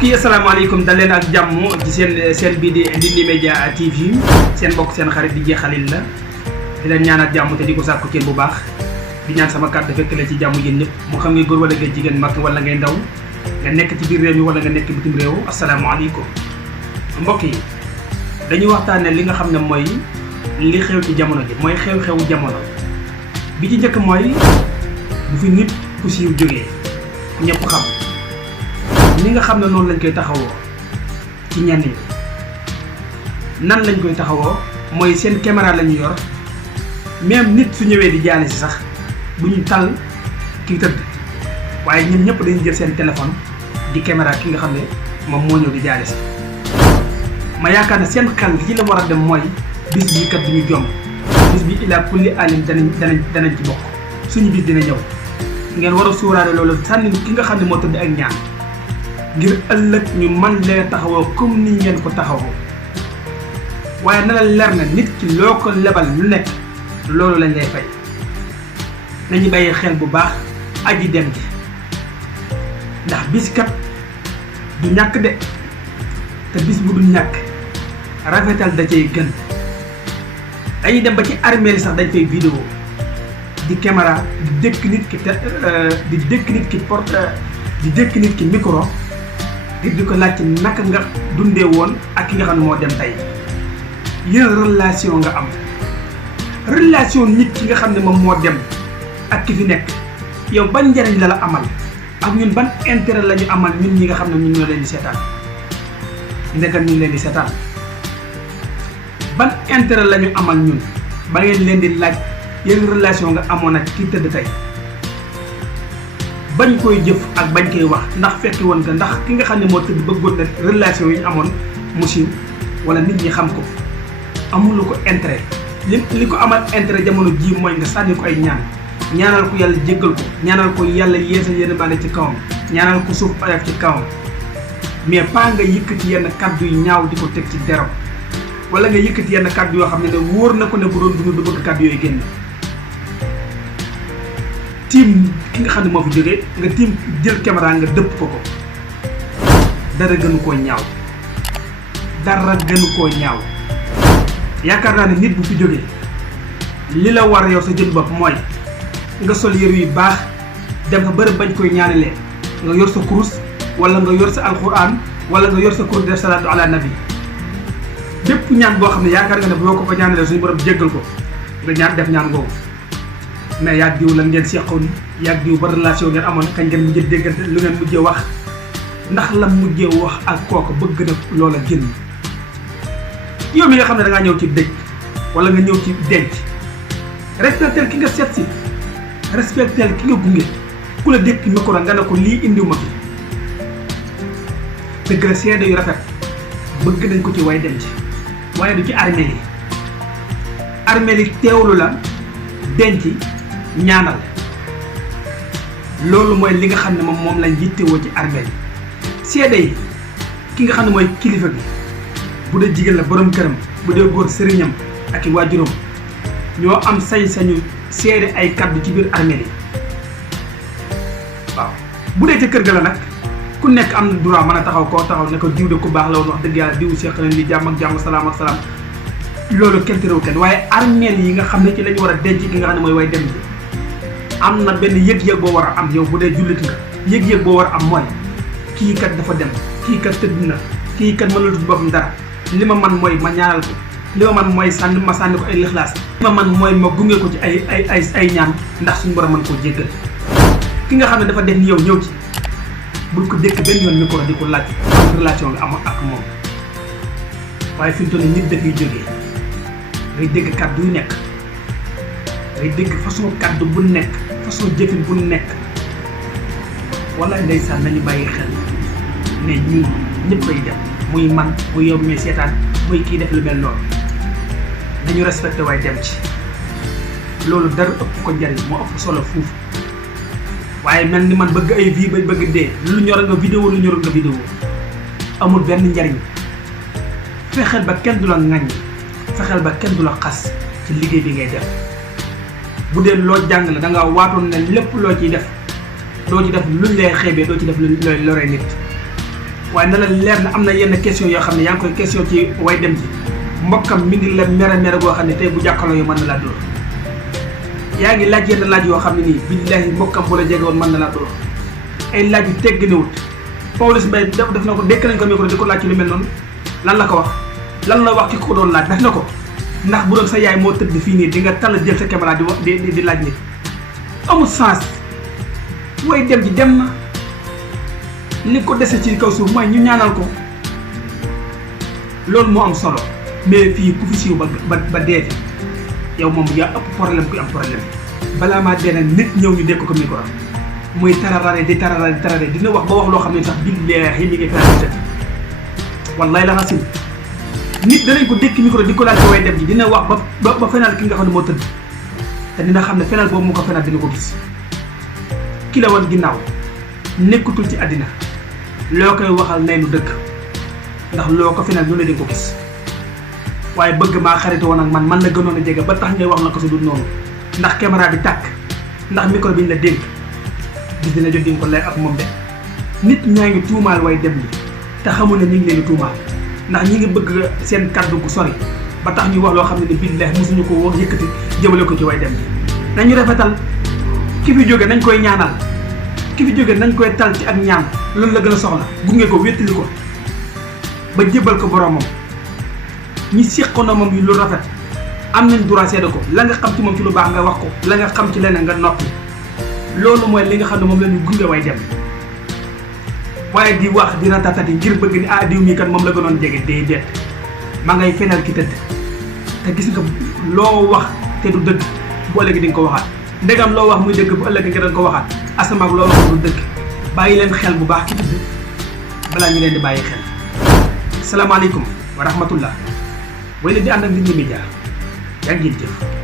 mbokk yi asalaamaaleykum dal leen ak jàmm ci seen bii di Ndindy Média TV seen mbokk seen xarit di jeexalil la di leen ñaanal jàmm te di ko sàkku ci bu baax di ñaan sama kàddu fekk la ci jàmm yéen ñëpp mu xam nga góor wala ngay jigéen mag wala ngay ndaw nga nekk ci biir réew mi wala nga nekk bitim réew asalaamaaleykum mbokk yi dañuy waxtaanee li nga xam ne mooy li xew ci jamono ji mooy xew-xewu jamono bi ci njëkk mooy bu fi nit ku siiw jógee ñëpp xam ni nga xam ne noonu lañ koy taxawoo ci ñenn ñi nan lañ koy taxawoo mooy seen caméra lañu yor même nit su ñëwee di jaale si sax bu ñu tal ki tëdd waaye ñun ñëpp dañuy jël seen téléphone di caméra ki nga xam ne moom moo ñëw di jaale si ma yaakaar ne seen xel li la war a dem mooy bis bi kat duñu jomb bis bi ila kulli alim danañ ci bokk suñu bis dina ñëw ngeen war a suuraale loolu sànni ki nga xam ne moo tëdd ak ñaan ngir ëllëg ñu man leen taxawoo comme ni ngeen ko taxawoo waaye na la leer na nit ki loo ko lebal lu nekk loolu lañ lay fay nañu bàyyi xel bu baax aji dem ji ndax bis kat du ñàkk de te bis bu du ñàkk rafetal da cay gën dañuy dem ba ci armée li sax dañ fay vidéo di caméra di dëkk nit ki di dëkk nit ki micro di ko laaj naka nga dundee woon ak ki nga xam ne moo dem tey yéen relation nga am relation nit ki nga xam ne moom moo dem ak ki fi nekk yow ban njariñ la la amal ak ñun ban intérêt la ñu amal ñun ñi nga xam ne ñun ñoo leen di seetaan ndekal ñu leen di seetaan ban intérêt la ñu amal ñun ba ngeen leen di laaj yéen relation nga amoon ak ki tëdd tey bañ koy jëf ak bañ koy wax ndax fekki woon nga ndax ki nga xam ne moo tëdd bëggoon na relation yi ñu amoon mu siiw wala nit ñi xam ko amulu ko intérêt li ko amal intérêt jamono ji mooy nga sànni ko ay ñaanal ko yàlla jéggal ko ñaanal ko yàlla yeesal yéen baale ci kawam ñaanal ko suuf ayaf ci kawam mais pas nga yëkkati yenn kàddu yu ñaaw di ko teg ci deram wala nga yëkkati yenn kàddu yoo xam ne wóor na ko ne bu doon dund du bëgg kàddu yooyu génn tiim ki nga xam ne moo fi jógee nga tiim jël caméra nga dëpp ko dara gënu koo ñaaw yaakaar naa ne nit bu fi jógee li la war yow sa jën bopp mooy nga sol yëru yu baax dem fa bërëb bañ koy ñaanalee nga yor sa kurus wala nga yor sa alxuraan wala nga yor sa kurus def salaatu ala nabi bépp ñaan boo xam ne yaakaar nga ne boo ko ñaanalee suñu borom jéggal ko nga ñaan def ñaan googu mais yaag diw la ngeen seqoon yaag diw ba relation ngeen amoon kañ ngeen mujjee déggante lu ngeen mujjee wax ndax la mujjee wax ak kooku bëgg na loola génn yow mi nga xam ne da ngaa ñëw ci dëj wala nga ñëw ci denc respectel ki nga seet si respectel ki nga gunge ku la dékk micro nga ne ko lii indiw ma fi dëgg la seede yu rafet bëgg nañ ko ci way denc waaye du ci armée yi teewlu la denc ñaanal loolu mooy li nga xam ne moom lañ yittewoo ci armée yi seede yi ki nga xam ne mooy kilifa bi bu dee jigéen la borom këram bu dee góor sëriñam ak i waajuram ñoo am sañ-sañu seede ay kaddu ci biir armée yi waaw bu dee ca kër ga la nag ku nekk am na droit mën a taxaw ne ko diw de ku baax la woon wax dëgg yàlla diw seq nañ li jàmm ak jàmm salaam ak salaam loolu kenn terew kenn waaye armée yi nga xam ne ci lañu war a denc ki nga xam ne mooy way dem bi am na benn yëg-yëg boo war a am yow bu dee jullit nga yëg-yëg boo war a am mooy kii kat dafa dem kii kat tëdd na kii kat mënul tudd boppam dara li ma man mooy ma ñaanal ko li ma man mooy sànni ko ay lixlaas li ma man mooy ma gunge ko ci ay ñaan ndax suñu borom mën koo jéggal ki nga xam ne dafa def ni yow ñëw ci bul ko dékk benn yoon micro di ko laaj relation nga am ak moom waaye fi mu toll nit dafay jógee ngay dégg kàddu yu nekk ngay dégg façon kàddu bu nekk façon jëfin bu nekk wala ndeysaan nañu bàyyi xel ne ñun ñëpp ay dem muy man muy yow mi seetaan muy kii def lu mel noonu nañu respecté waaye dem ci loolu dara ëpp ko njariñ moo ëpp solo fuuf waaye mel ni man bëgg ay vie ba bëgg dee lu ñor nga vidéo amul benn njariñ fexeel ba kenn du la ŋaññi fexeel ba kenn du la xas ci liggéey bi ngay def bu dee loo jàng la da nga waatoon ne lépp loo ciy def doo ci def luñ lay xeebee doo ci def luñ looy loree nit waaye na la leer na am na yenn question yoo xam ne yaa ngi koy question ci way dem ji mbokkam mi ngi la mere goo xam ne tey bu jàkkaloo yu mën na laa dóor yaa ngi laaj yenn laaj yoo xam ne nii billahi mbokkam bu la jege woon mën na laa dóor ay laaj yu tegginewut Pawlish Mbaye def na ko dékk nañ ko micro di ko laaj ci lu mel noonu lan la ko wax lan la wax ki ko doon laaj def na ko ndax bu doon sa yaay moo tëdd fii nii di nga tall jël sa caméra di wax di laaj nit amul sens way dem ji dem na li ko dese ci kaw suuf mooy ñu ñaanal ko loolu moo am solo mais fii ku fi siiw ba dee fi yow moom yaa ëpp problème ku am problème balaa maa dee nit ñëw ñu dékk ko micro muy tararare di tararare dina wax ba wax loo xam ne sax billaahi mi ngi fenal wallahi la xasim nit danañ ko dékk micro di ko laaj ko way dem ji dina wax ba fenal ki nga xam ne moo tëdd te dina xam ne fenal boobu mu ko fenal dina ko gis ki la woon ginnaaw nekkutul ci àddina loo koy waxal nay lu dëgg ndax loo ko fenal lu ne di ko gis waaye bëgg maa xarité woon ak man la gënoon a jege ba tax ngay wax na ko su dul noonu ndax caméra bi tàkk ndax micro bi ñu la dénk gis dina jot di nga ko lay ak moom de nit ñaa ngi tuumaal way dem ni te xamul ne ñu ngi leen di tuumaal ndax ñi ngi bëgg seen kàddu gu sori ba tax ñuy wax loo xam ne billahi mosuñu ko wax yëkkati jëmale ko ci way dem ni nañu rafetal ki fi jóge nañ koy ñaanal ki fi jóge nañ koy tal ci ak ñaan loolu la gën a soxla gunge ko wéttali ko ba jébbal ko boromam ñi séqoon na moom yi lu rafet am nañ droit seede ko la nga xam ci moom ci lu baax nga wax ko la nga xam ci leneen nga noppi loolu mooy li nga xam ne moom la ñu gunge way dem waaye di wax di ratatati ngir bëgg ni diw mii kat moom la gënoon jege déedéet ma ngay fenal ki tëdd te gis nga loo wax te du dëgg bu ëllëgee di nga ko waxaat ndegam loo wax muy dëgg bu ëllëgee nga doon ko waxaat asamaak loolu wax du dëgg bàyyi leen xel bu baax ki tëdd balaa ñu leen di bàyyi xel. salaamaaleykum wa rahmatullah way la di ànd ak Ndindy Média yaa ngi jëf.